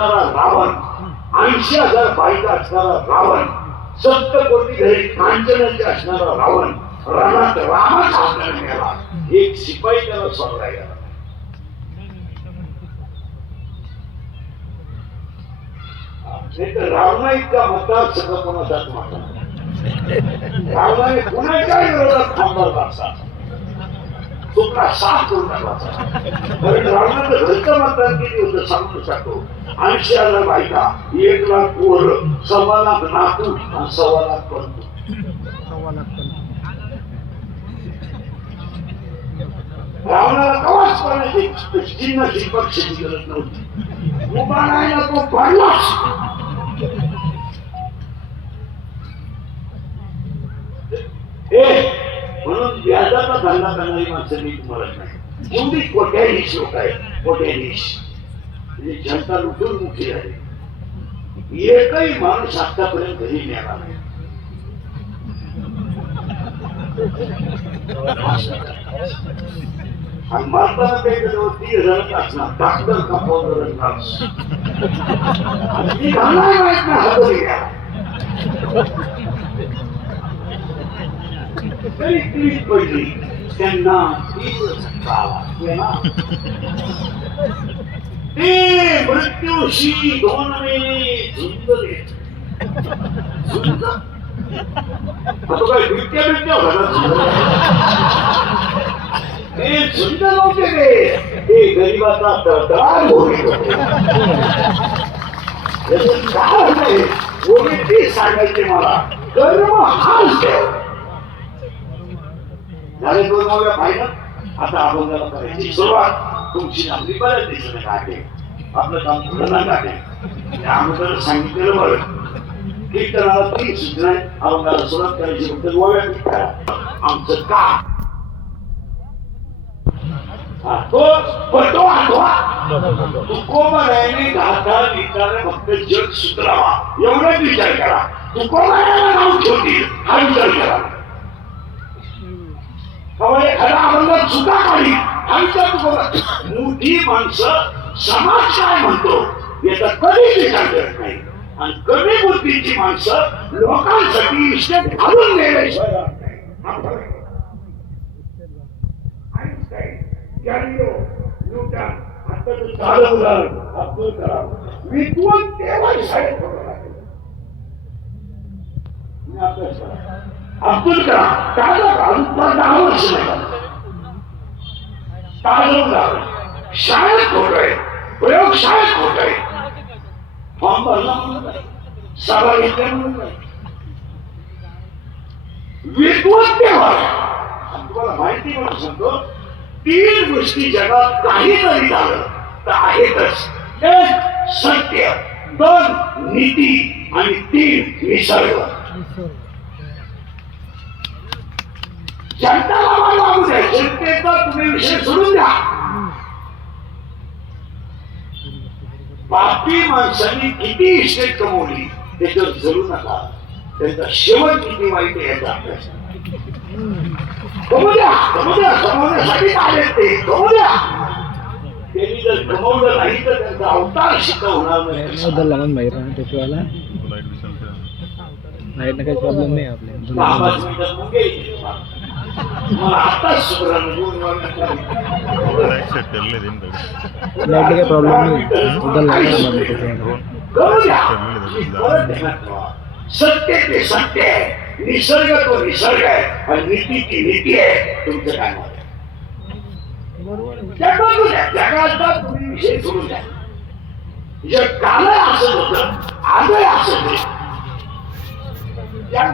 रावण, 80,000 बायका असणारा रावण, 70 कोटी घरी कांचनाचे असणारा रावण रणात रामाचा अवतार मिळाला. एक शिपाई त्याला सोडला गेला. रावणा इतका मतदारसंघ कोणाचाच माझा रावणाने कुणाच्या विरोधात थांबवला असा चुकला साफ करून टाकला. कारण रावणाचं घरचं मतदान किती होतं सांगू शकतो. 80,000 बायका, 1,00,000 पोरं, 1,00,000 नातू आणि 1,00,000 पंतू. रावणाला कवाच पाण्याची चिन्ह पक्षाची गरज नव्हती. उभा नाही ना तो पडलाच. म्हणून व्याजाचा धंदा करणारी माणसं मी तुम्हाला नाही. एवढी कोट्याधीश लोक आहेत, कोट्याधीश म्हणजे जनता लुटून मुठी झाली. एकही माणूस आतापर्यंत घरी मिळाला नाही. आणि मारताना त्याच्याजवळ 30,000 असणार डॉक्टर का पावडर नर्स आणि ती घालाय माहित ना हातोरी घ्या तरी क्लीट पडली. त्यांना ते मृत्यूशी 2 महिने झुंजले. आता काय बिबट्या बिबट्या ते झुंज नव्हते. ते गरीबाचा तळतळाट होईल ते सांगायचे मला कर्म हाच झाले 2 नव्या पाहिलं. आता आपण त्याला करायची सुरुवात. तुमची नोकरी बऱ्याच दिसत आहे. आपलं काम पुढं ना काढे अगोदर सांगितलेलं बरं की त्याला 3 सूचना अवघाला सुरुवात करायची. फक्त गोव्या आमचं का तुकोबारायने घाटा निघाला फक्त जग सुधरावा एवढाच विचार करा. तुकोबारायला नाव ठेवतील हा विचार करा. एखादा आनंदात सुद्धा काढी हा विचार तुकोबा. मोठी माणसं समाज काय म्हणतो याचा कधीच विचार करत नाही. आणि कमी बुद्धीची माणसं लोकांसाठी इष्ट घालून गेल्याशिवाय न्यूटन आताचं चालवलं अब्दुल कलाम विद्वान तेव्हा शाळेत अब्दुल कलाम काय 10 वर्ष नाही शाळेत होतोय. प्रयोगशाळेत होतोय. फॉर्म भरला म्हणून नाही, सभा घेतल्या म्हणून नाही. विद्वान तेव्हा तुम्हाला माहिती म्हणून सांगतो 3 गोष्टी जगात काही जरी झालं तर आहेतच. 1 सत्य, 2 नीती आणि 3 निसर्ग. जनताला माल लागू द्या. जनतेचा तुम्ही विषय सोडून द्या. बाकी माणसांनी किती इस्टेट कमवली त्याच्यावर जरू नका. त्यांचा शेवट किती वाईट आहे याचा अभ्यास कमवण्यासाठी आले ते कमवू द्या. त्यांनी जर कमवलं नाही तर त्यांचा अवतार शिका होणार नाही. काही प्रॉब्लेम नाही आपल्या मला आताच सुधारण काही प्रॉब्लेम सत्य ते सत्य आहे. निसर्ग तो निसर्ग आहे आणि नीती ती नीती आहे. तुमचं काय मत जगाचा तुम्ही विषय सोडून द्या. जग काल असं होतं आजही असं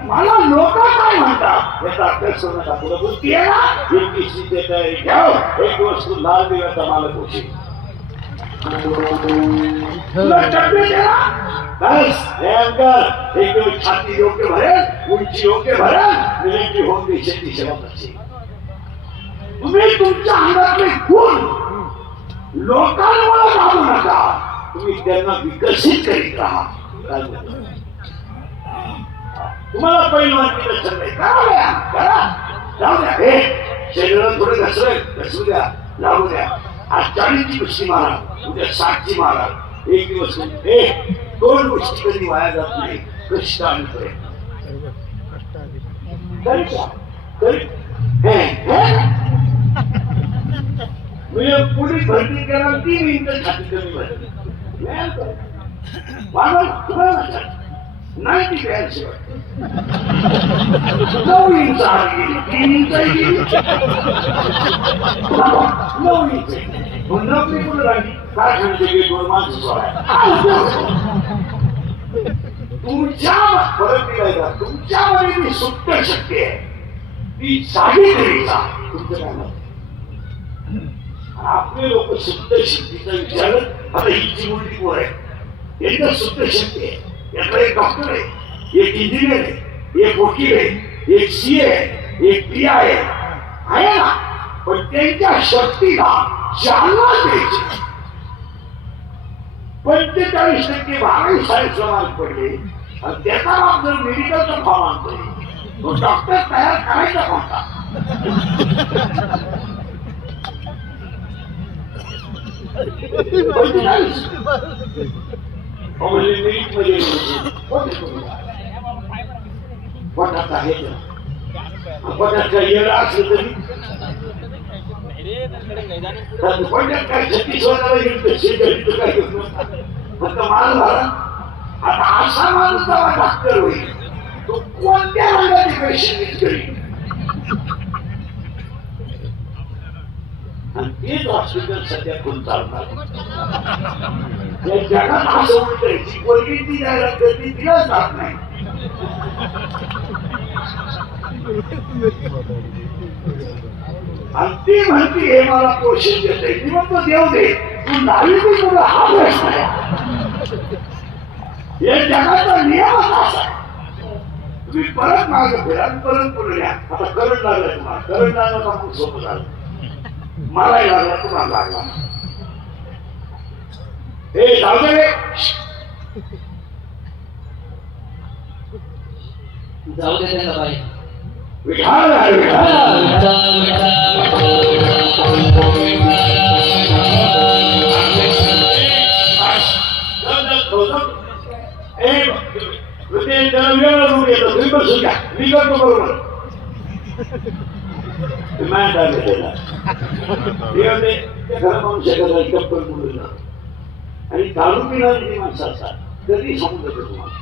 मला लोक काय म्हणतात याचा अभ्यास करण्याचा पुढे गोष्टी आहे ना. एक वस्तू लाल दिव्याचा मालक होती. एक छाती योग्य भरेल, उंची योग्य भरेल, विनंती होऊन देशाची सेवा करते. तुम्ही तुमच्या अंगातले गुण लोकांवर लावू नका. तुम्ही त्यांना विकसित करीत राहा. तुम्हाला पहिलवानची लक्षण नाही करा जाऊ द्या. हे शरीरात थोडं घसरू द्या, लागू द्या. आज 40ची कुस्ती मारा, उद्या 60ची मारा, एक दिवस हे दोन गोष्टी कधी वाया जात नाही, कष्ट आणि प्रेम. पोलीस भरती केला 3 मिनिटं छाती कमी भरली नाही ती घ्यायची 9 इंच आत गेली 3 इंच गेली 9 इंच नोकरी कुठे लागली कारखान्याच्या गेटवर माणसं सोडायला. तुमच्या परत दिलाय का तुमच्यामध्ये ती सुप्त शक्ती आहे ती जागी करीचा तुमचं काय मत? आपले लोक सुप्त शक्तीचा विचार आता हिची मोठी पोर आहे यांच्या सुप्त शक्ती आहे. याकडे एक डॉक्टर आहे, एक इंजिनियर आहे, एक वकील आहे, एक सीए आहे, एक पी आहे ना, पण त्यांच्या शक्तीला चालना द्यायची. 45% बारावी सायन्सला मार्क पडले आणि त्याचा बाब जर मेडिकलचा फॉर्म आणतोय तो डॉक्टर तयार करायचा कोणता? पोटात आहे पोटात काही येणं असलं तरी पोटात काय 36 वर्षाला गेलं शेजारी काय घेतो फक्त माल भरा. आता असा माणूस जेव्हा डॉक्टर होईल तो कोणत्या रंगाचे पेशंट करील आणि तेच हॉस्पिटल सध्या खूप चालणार. जगात असं उलटय जी पोरगी ती द्यायला गर्दी तिलाच जात नाही. आणि ती म्हणती हे मला पोषण देते ती म्हणतो देव दे तू नाही ती तुला हा प्रश्न आहे. हे जगाचा नियमच असा आहे. तुम्ही परत मागे फिरा परत पुढे या. आता करंट लागला तुम्हाला करंट लागला का खूप सोपं झालं. मलाही लागला तुम्हाला लागला हे जाऊ दे रे जाऊ दे त्याला बाई विठाल आहे विठाल तुम्ही बसून घ्या मी करतो बरोबर आणि दारू पिणारी जी माणसं असतात कधी सांगून देतो तुम्हाला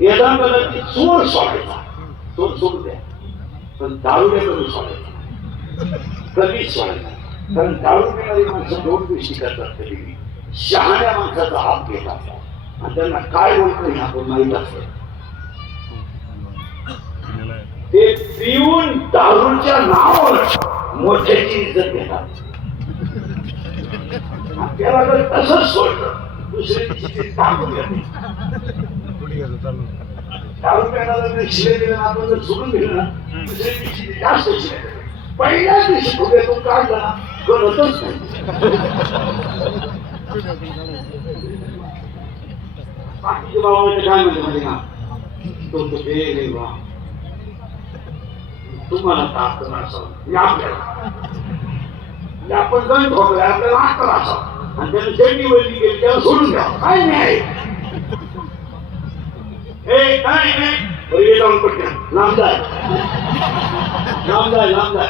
येदा कदाचित चोर सोडायचा चोर सोडू द्या पण दारू कधी सोडायचा कधीच सोडायचा. कारण दारू पिणारी माणसं 2 गोष्टी करतात कधी शहाण्या माणसाचा हात घेतात आणि त्यांना काय बोलतो हे आपण माहीत असतं. ते पिऊन दारूच्या नावावर मोठ्याची इज्जत घेतात. त्याला जर तसंच सोडलं दुसऱ्या दिवशी टाकून घेते. दारू प्यायला जर शिले दिलं आपण जर सोडून दिलं ना दुसऱ्या दिवशी जास्त शिले देतात. पहिल्याच दिवशी फुग्यातून काढलं ना कळतच नाही. बाकीच्या बाबांचे काय म्हणते माहिती का तो तो नाही बा तुम्हाला ताकद असावं आपल्याला आपण गण ठोकले आपल्याला आकर असावं आणि त्याला शेंडी वळली गेली त्याला सोडून द्या काय नाही हे काय नाही बरी जाऊन पटल्या लांब जाय लांब जाय लांब जाय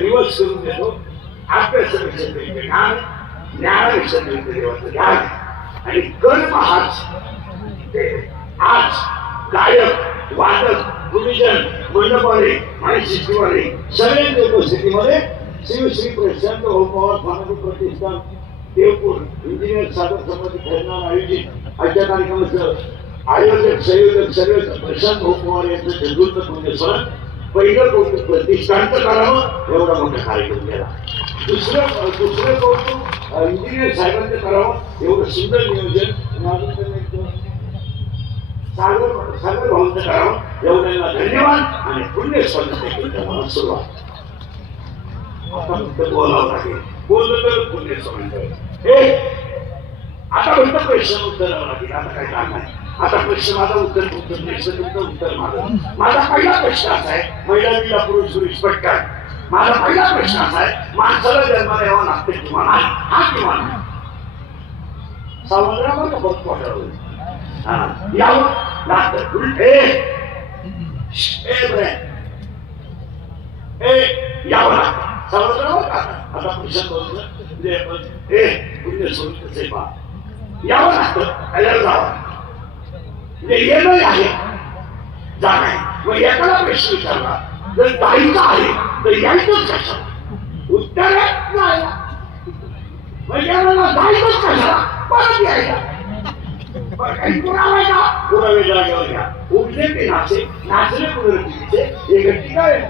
रिवर्स करून देतो अभ्यास ज्ञानाविषयी देवाचं ज्ञान आणि कर्म हाच आज गायक वादक गुरुजन मंडपवाले आणि शिष्यवाले सगळ्यांच्या उपस्थितीमध्ये श्री प्रशांत भाऊ पवार स्मारक प्रतिष्ठान देवपूर इंजिनियर सादर संबंधी ठरणार आयोजित आजच्या कार्यक्रमाचं आयोजक संयोजक सर्व प्रशांत भाऊ पवार यांचं चंद्रोत्तर म्हणजे सण पहिलं कौतुक प्रतिष्ठानचं करावं एवढा मोठा कार्यक्रम केला. दुसरं कौतुक इंजिनियर साहेबांचं करावं एवढं सुंदर नियोजन सागर भाऊंचं करावं एवढ्यांना धन्यवाद आणि पुण्य स्पर्धा सुरुवात. आता फक्त बोलावं लागेल बोललं तर पुण्य स्पर्धा हे आता फक्त प्रश्न उत्तरावं लागेल आता काय काम नाही. आता प्रश्न माझा उत्तर तुमचं प्रश्न तुमचं उत्तर माझं. माझा पहिला प्रश्न असा आहे, महिला पुरुष रिस्पेक्ट काय. माझा पहिला प्रश्न असा आहे, माणसाला जन्माला यावं लागतं किंवा नाही, हा किंवा नाही. समुद्रामध्ये बहुत मोठा होईल यावं लागतं. उलटे यावं लागतं समुद्रावर. आता प्रश्न बोलतो यावं लागतं, यायला जावं. म्हणजे येणं आहे जाणं. मग एकाला प्रश्न विचारला जर जायचं आहे तर यायचंच कशाला, उत्तर नाही. मग याला जायचंच कशाला, परत यायला. काही पुरावा आहे का, पुरावे जागेवर घ्या. उठले ते नाचे, नाचले पुनरुत्तीचे, हे घटकी काय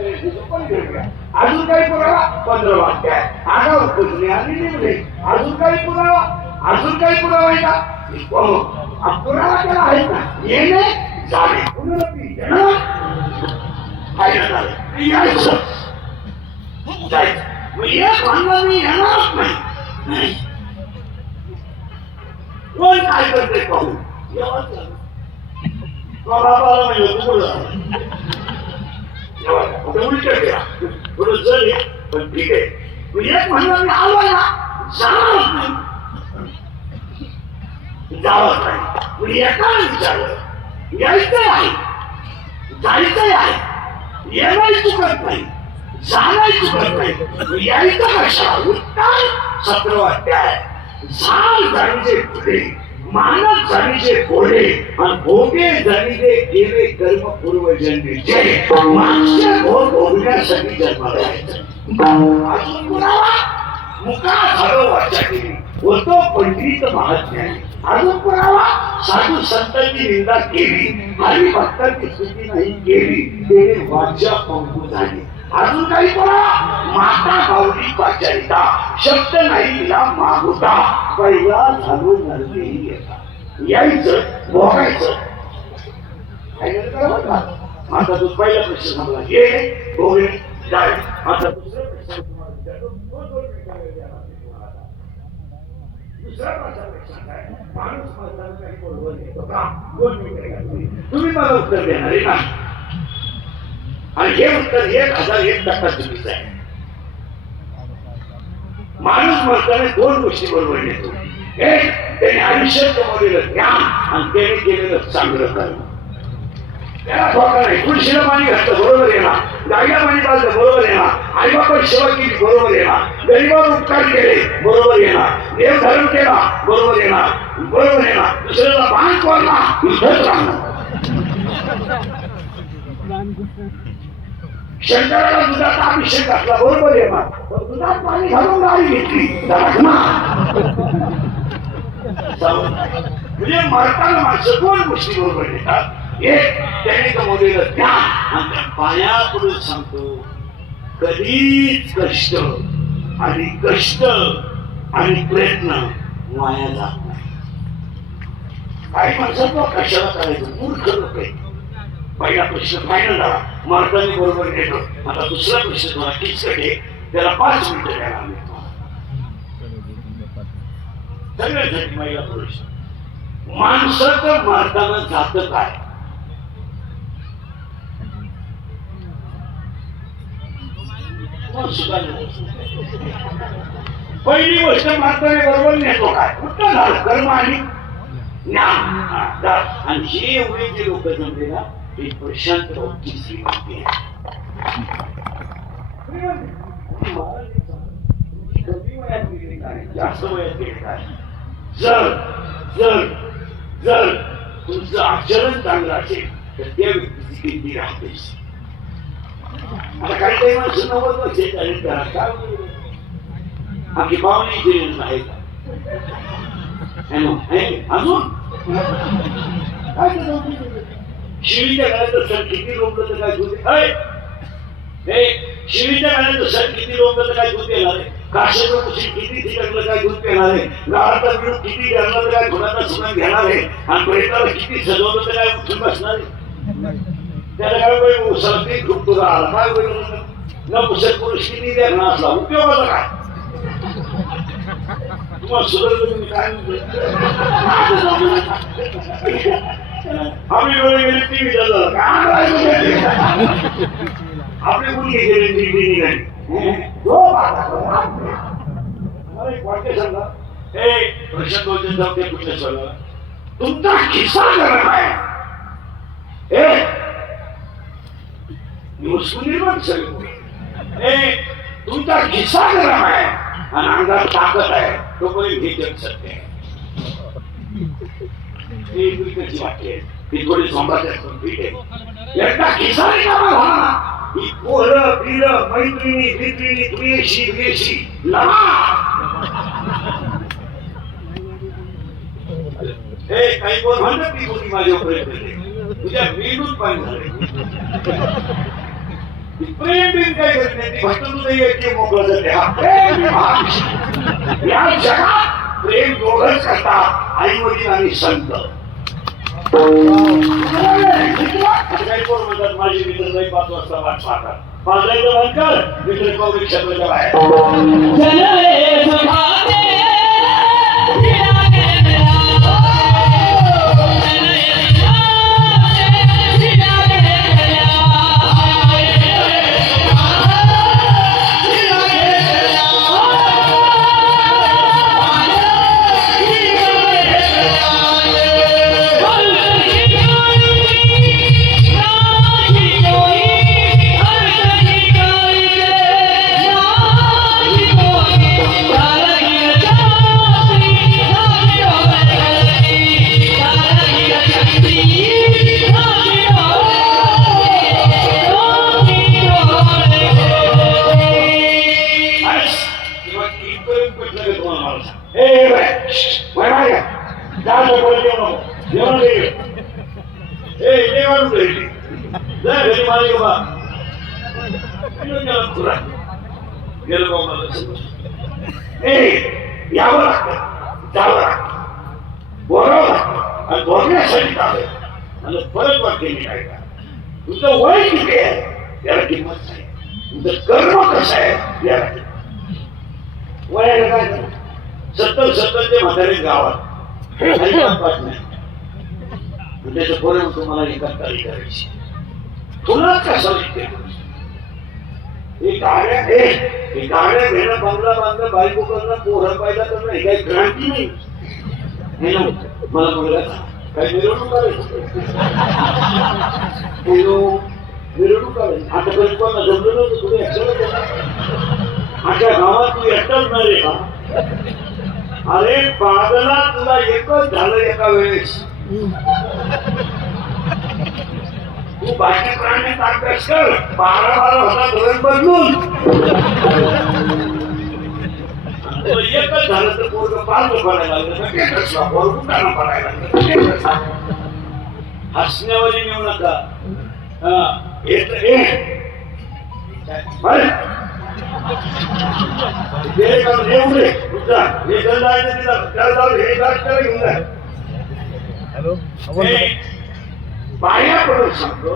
पण घ्या. अजून काही पुरावा, 15 वाक्य आहे. आगाऊ पुजले आणि निघले. अजून काही पुरावा, अजून काही पुरावा आहे का, पुरावा त्याला आहे का, येणे जाणे पुनरुत्ती येणं फायदा झालं. यायचं जायचं. मग एक म्हणलं मी येणारच नाही. कोण काय करते पाहू बाबाला म्हणलं तू उलट केला थोडं जड आहे पण ठीक आहे. एक म्हणलं मी आलो ना जावंच नाही, जावंच नाही. एकाला विचारलं यायचं आहे, जायचं आहे, येणं चुकत नाही, जाणं चुकत नाही, यायचं कशा. उत्तर 17 वाक्य आहे. झाल जाणीचे फुले, मानव जाणीचे बोले, आणि भोगे जाणीचे केले कर्म पूर्वजन्मीचे. मागचे भोग भोगण्यासाठी जन्माला यायचं. अजून पुरावा, मुका झालो वाचा केली, होतो पंडित महाज्ञानी. अजून पुरावा, साधू संतांची निंदा केली, हरिभक्तांची स्तुती नाही केली, त्याने वाचा पंगू झाली. अजून काही पुरावा, माता भावली पाचारिता, शब्द नाही तिला मागुता, पहिला झालो नरदेही येता. यायचं भोगायचं. आता तू पहिला प्रश्न सांगला ये भोगे जाय. आता दुसरा प्रश्न माणूस माणसाला काही बोलवत येतो का, 2 मिनिटं तुम्ही मला उत्तर देणार आहे का. आणि हे उत्तर 1001% चुकीचं आहे. माणूस म्हणताना 2 गोष्टी बरोबर येतो. एक, त्याने आयुष्यात कमवलेलं ज्ञान आणि त्याने केलेलं चांगलं कर्म. त्याला धोका नाही. तुळशीला पाणी घातलं बरोबर येणार, गाईला पाणी पाजलं बरोबर येणार, आईबापाची सेवा केली बरोबर येणार, गरीबावर उपकार केले बरोबर येणार, देव धर्म केला बरोबर येणार, बरोबर येणार. दुसऱ्याला बाण कोरला इथंच राहणार. शंकराला दुधाचा अभिषेक घातला बरोबर येणार, दुधात पाणी घालून गाडी घेतली म्हणजे मरताना माणसं 2 गोष्टी बरोबर येतात. एक, त्यांनी कमवलेलं ज्ञान, आणि त्या पायापुढे सांगतो कधीच कष्ट आणि प्रयत्न वाया जात नाही. काही माणसं तो कशाला करायचं, मूर्ख लोक आहे. पहिला प्रश्न फायनल झाला, मार्गाने बरोबर येतो. आता दुसरा प्रश्न तुम्हाला किचकट आहे, त्याला 5 मिनिटं द्यायला मिळतो. सगळ्यासाठी महिला पुरुष माणसाचं मार्गाने जातं काय. पहिली गोष्ट मार्गाने बरोबर नेतो काय, कुठं झालं कर्म आणि ज्ञान. आणि हे एवढे जे लोक जमले ना, हे प्रशांत भाऊची श्रीमंती आहे. कमी वयात गेले काय, जास्त वयात गेले काय. जर तुमचं आचरण चांगलं असेल तर त्या व्यक्तीची किंमती राहतेच. आता काही माणसं 90 वर्ष झाले त्याला काय आमची पाहुणे केलेलं नाही का अजून शिवीच्या घरात सर किती लोक तर काय दूध शिवीच्या घरात सर किती लोक तर काय दूध येणार आहे. काशीचं किती ठिकाणलं काय दूध पिणार आहे. गावाचा विरोध किती घेणार तर काय घोडाचा सुगंध घेणार आहे. आणि प्रेताला किती सजवलं तर काय उठून बसणार आहे. त्याला काय सर्दी खूप तुला आला काय न पुसत पुरुष किती देणार असला उपयोगाचा काय. तुम्हाला सुधारलं तुम्ही काय आपली डोळे गेले टीव्ही झालं आपली मुलगी गेली टीव्ही निघाली झोप आता मला एक वाक्य सांगा हे प्रशांत बोलते जाऊ ते कुठल्या सगळं तुमचा खिस्सा गरम आहे मुस्लिम सगळे तुमचा खिस्सा गरम आहे आणि अंगात ताकद आहे तो कोणी हे जग सत्य वाक्य ती थोडी संभाषण एकदा खिस्सा रिकामा झाला ही पोरं पिरं मैत्रिणी मैत्रिणी द्वेषी द्वेषी हे काही कोण म्हणतात ती मुली माझ्या प्रयत्न तुझ्या मेंदूत पाणी झाले प्रेम बिन काय करत नाही ती फक्त तुझं एक मोकळं जाते हा प्रेम या जगात प्रेम दोघंच करतात आई वडील आणि संत काही कोण म्हणतात माझे मित्र जाई 5 वाजता वाट पाहतात 5 जायचं बंद कर मित्र कौरिक क्षेत्राच्या बाहेर यावं लागतं जावं लागतं बोलावं लागतं आणि बोलण्यासाठी चालेल आणि परत वाक्य काय का तुझं वय किती आहे याला किंमत नाही तुझं कर्म कसं आहे याला वयाला काय करू 70 म्हातारे गावात नाही त्याचं पोरं तुम्हाला एकांतारी करायची तुला कसं विकते गाड्या घेणं बंगला बांधणं बायको करणं पोरं पाहिला करणं हे काही क्रांती नाही मला मुलगा काही मिरवणूक करायचं मिरवणूक करायची आता कधी कोणा जमलं नव्हतं तुम्ही एकटं आमच्या गावात तू एकटाच नाही रे का अरे बागला तुला एकच झालं एका वेळेस तू बाकी प्राणी अभ्यास कर 12 होता धोरण बदलून एकच झालं तर पोरगं 5 पडायला लागलं पोरगुटानं पडायला लागलं हसण्यावाली नेऊ नका बाया पडून सांगतो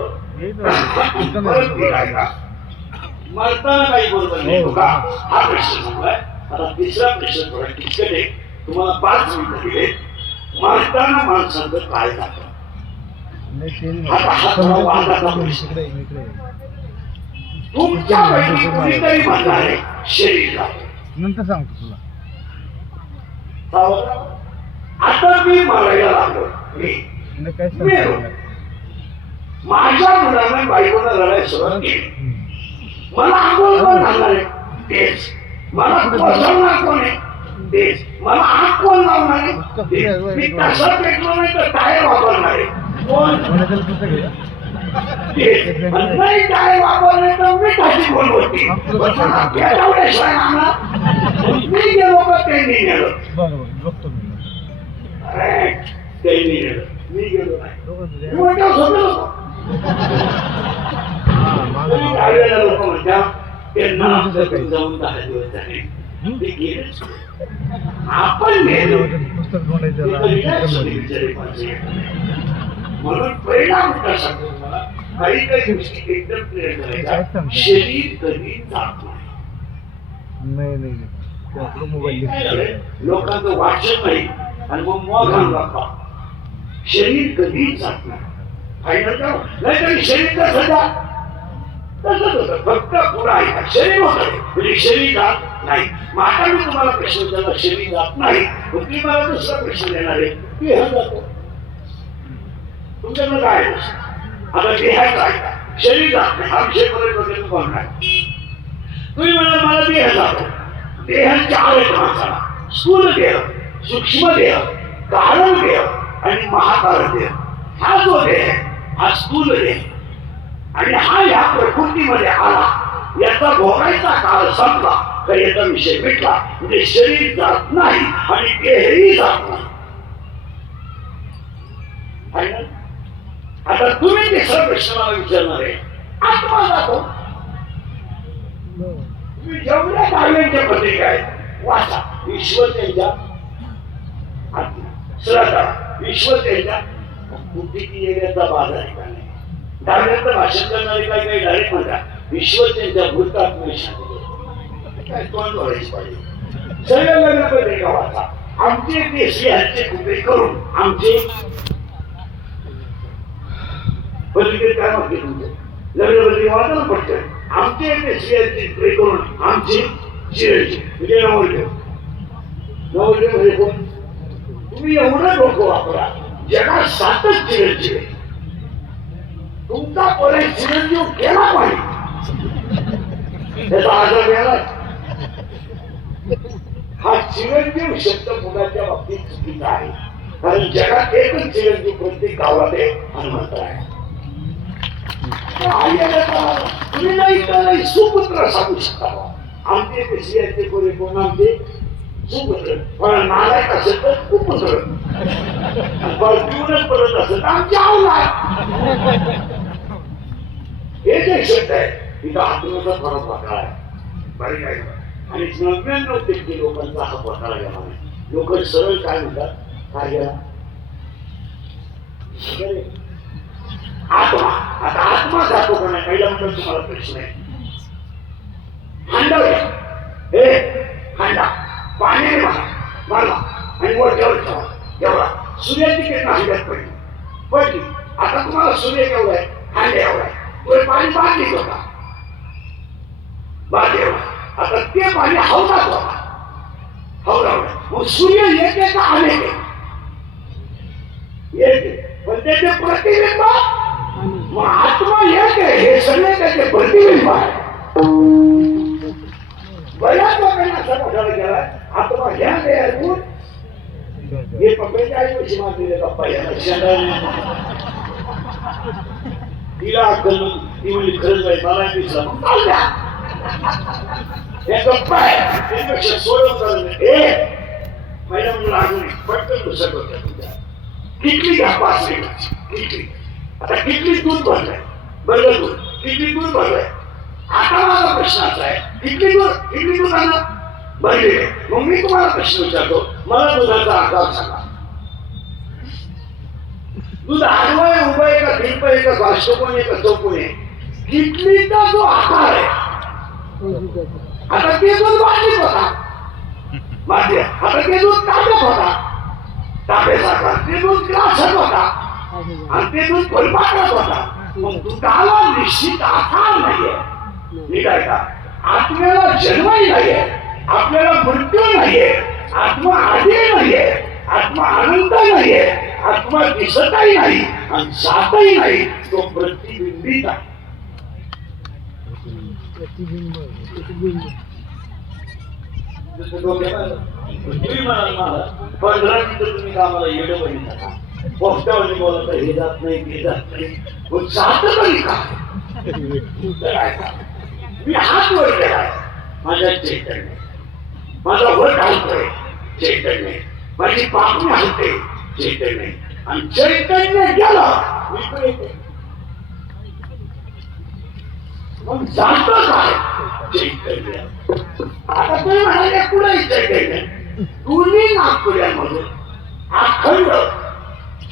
मरताना काही बरोबर नाही तुका हा प्रश्न सांगलाय आता तिसरा प्रश्न थोडा किचकट आहे तुम्हाला 5 मिनिटं दिले मरताना माणसांचं काय जातं आता हा थोडा वादाचा प्रश्न तुमच्या पैकी कुणीतरी म्हणणार आहे शरीर नंतर सांगतो तुला आता मी मरायला लागलो माझ्या मुलानं बायकोनं लढायला सुरुवात केली मला आंदोलन कोण घालणार आहे तेच मला बसवणार कोण आहे तेच मला आग कोण लावणार आहे मी तसं पेटलो नाही तर टायर वापरणार आहे कोण नाही टायर वापरले तर मी कशी बोलवती मी गेलो का त्यांनी नेलं अरे त्यांनी नेलं मी गेलो नाही लोक म्हणतात त्यांना जाऊन 10 दिवस झाले ते गेलेच आपण गेलो म्हणून परिणाम काय सांगतो मला काही काही गोष्टी एकदम क्लिअर करायच्या शरीर कधी जात नाही लोकांचं वाचन नाही आणि मग मग बाप्पा शरीर कधीच जात नाही. फायनल का नाहीतरी शरीर कसं जात तसंच होतं, फक्त पुढं आहे शरीर होत म्हणजे शरीर जात नाही. मग आता मी तुम्हाला प्रश्न विचारला, शरीर जात नाही, तुम्ही मला दुसरा प्रश्न देणार आहे, देह जातो. तुमच्याकडे काय आहे? आता देहाचं आहे का? शरीर जात नाही हा विषय पर्यंत बोलणार. तुम्ही म्हणाल मला देह जातो. देह चार आहेत माणसाला, स्थूल देह, सूक्ष्म देह, कारण देह आणि महाकारण देह. हा जो देह हा स्थूल देह आणि हा या प्रकृतीमध्ये आला, याचा भोगायचा काळ संपला तर याचा विषय मिटला. म्हणजे शरीर जात नाही आणि देहही जात नाही. आता तुम्ही तिसरा प्रश्न मला विचारणार आहे, आत्मा जातो. तुम्ही जेवढ्या दाव्यांच्या पत्रिका आहेत वाचा, ईश्वर त्यांच्या आत्मा श्रद्धा, ईश्वर त्यांच्या बुद्धीची येण्याचा बाजार आहे का नाही. दाव्याचं भाषण करणारे काही डायरेक्ट म्हणतात ईश्वर त्यांच्या भूतात्म्याशी काय तोंड व्हायची पाहिजे. सर्व लग्न पत्रिका वाचा, आमचे ते स्त्रियांचे कुठे करून आमचे पत्रिकेत काय मागते तुमचे लग्न पत्रिका वाचा ना पटकन. आमचे ते स्त्रियांचे कुठे करून आमचे चिरंजीव म्हणजे नवरदेव. नवरदेव म्हणजे कोण? तुम्ही एवढं डोकं वापरा, जगात 7च चिरंजीव आहे. तुमचा पर्यंत चिरंजीव केला पाहिजे त्याचा आजार गेला. हा चिरंजीव शब्द मुलाच्या बाबतीत चुकीचा आहे, कारण जगात एकच चिरंजीव प्रत्येक गावात आहे, हनुमंत आहे. तुम्ही नाही सुपुत्र सांगू शकता. आमचे ते सिंहाचे कोणी कोण आमचे सुपुत्र, पण नालायक असेल तर कुपुत्र, पिऊनच पडत असेल तर आमची आवला. हे जे शब्द आहे तिथं आत्म्याचा फरक वाटला आहे बरी काय. आणि 99% लोकांचा हा वाटायला गेला नाही. लोक सरळ काय म्हणतात, काय गेला आत्मा. आता आत्मा जातो का नाही पहिला म्हणतात तुम्हाला प्रश्न आहे. हांडा हे हांडा पाण्याने मारला आणि वर ठेवा एवढा सूर्याची किरण हांड्यात पडली. आता तुम्हाला सूर्य केवढा आहे, हांड्या एवढा आहे, पाणी बाद येत होता बाद एवढा. आता ते पाणी हवडात होता, हवडावडा. मग सूर्य येते का आले येते, पण त्याचे प्रतिबिंब मग आत्मा येते, हे सगळे त्याचे प्रतिबिंब आहे. बऱ्याच लोकांना असा बघायला गेला आत्मा घ्या तयार हे पप्पाच्या आई पैसे मागले पप्पा याला तिला अक्कल ती म्हणजे खरंच आहे मला दिसला हे गप्पा आहे त्यापेक्षा सोडून चालू हे पहिला म्हणून लागून पटकन दुसरं करतात तुझ्या किटली घ्या 5 लिटरची किटली. आता किटली दूध भरलाय, बरं दूध किटली दूध भरलाय. आता माझा प्रश्न असा आहे, किटली दूध आणा भरलेले. मग मी तुम्हाला प्रश्न विचारतो, मला दुधाचा आकार सांगा. दूध आडवं आहे, उभं आहे का, भिंप आहे का, बाष्टकोन आहे का, चौकोन आहे. किटलीचा जो आकार आहे, आता ते दूध बाटलीत होता मात्र, आता ते दूध ताब्यात होता ताब्यासारखा, ते दूध ग्लासात होता आणि ते दूध फुलपात्रात होता. मग दुधाला निश्चित आकार नाहीये. ठीक आहे का? आत्म्याला जन्मही नाहीये, आपल्याला मृत्यू नाहीये, आत्मा आधी नाहीये, आत्मा अनंत नाहीये, आत्मा दिसतही नाही आणि जातही नाही, तो प्रतिबिंबित आहे. तुम्ही म्हणाल मला 15 मिनिटं तुम्ही कामाला येणं बघितलं पोस्टावरती बोलत हे जात नाही ते जात नाही, मग जात तरी का? मी हात वर केला माझ्या चैतन्य, माझा वर घालतोय चैतन्य, माझी पापणी हलते चैतन्य, आणि चैतन्य गेला मी पण येते. मग जात काय चैतन्य? आता तुम्ही म्हणाले कुठे चैतन्य? दोन्ही नागपुऱ्यांमधून अखंड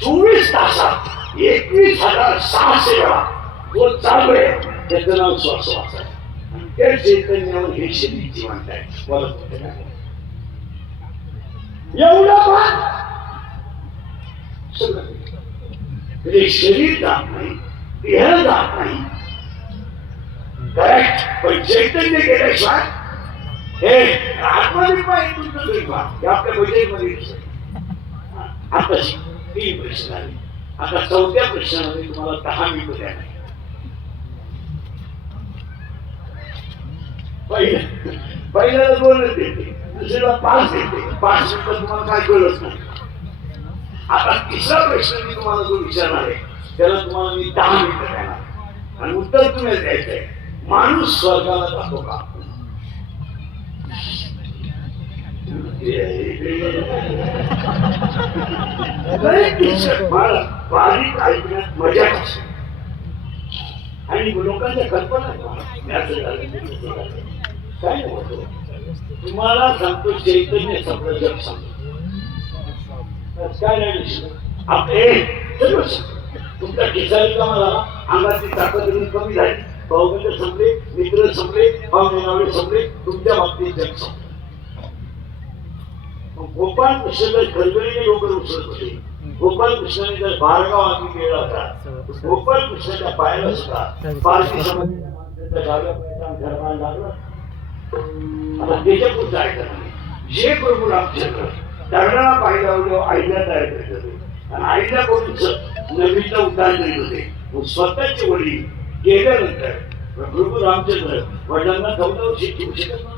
24 तासात 21,600 वेळा तो चालू आहे. त्याचं नाव श्वासवास आहे. त्या चैतन्यावर हे शरीर जिवंत आहे. बोलत होते काय एवढं पण सगळं म्हणजे शरीर जात नाही, देह जात नाही. करेक्ट. पण चैतन्य गेल्याशिवाय हे आत्मनिर्भर आहे तुमचं निर्माण हे आपल्या बजेटमध्ये दिसत. आता 3 प्रश्न आले. आता 4थ्या प्रश्नामध्ये तुम्हाला 10 मिनिटं द्या. पहिल्याला 2 देते, दुसऱ्याला 5 देते. 5 मिनिटं तुम्हाला काय कळत नाही. आता 3रा प्रश्न मी तुम्हाला जो विचारणार आहे त्याला तुम्हाला मी 10 मिनिटं देणार आणि उत्तर तुम्ही द्यायचंय. माणूस स्वर्गाला जातो का? बारीक ऐकण्यात मजा असते आणि लोकांच्या कल्पना काय नव्हतं. तुम्हाला सांगतो चैतन्य सगळं जग सांगतो. काय नाही आपले तुमच्या खिसारी कामा झाला, अंगाची ताकद कमी झाली, भाऊबंद संपले, मित्र संपले, पाहुणे नावळे संपले, तुमच्या बाबतीत जग संपले. गोपाळ कृष्ण खरगडीने लोक उचलत होते. गोपाळ कृष्णाने जर 12 गाव आधी गेला होता, गोपाळ कृष्णाच्या पायाला सुद्धा पारशी समाजाच्या डाव्या पायाचा धर्माला लागला. आता त्याच्या पुढचं ऐकत नाही. जे प्रभू रामचंद्र तरुणाला पाय लावले आईला तयार करीत होते आणि आईला करून नवीनला उद्धार करीत होते. स्वतःचे वडील गेल्यानंतर प्रभू रामचंद्र वडिलांना 14 वर्षी ठेवू शकत नाही.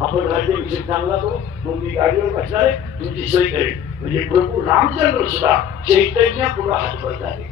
आपण राज्याभिषेक चांगला तो मग मी गाडीवर बसणार आहे, तुमची सोय करेल. म्हणजे प्रभू रामचंद्र सुद्धा चैतन्य पुढे हात वर झाले.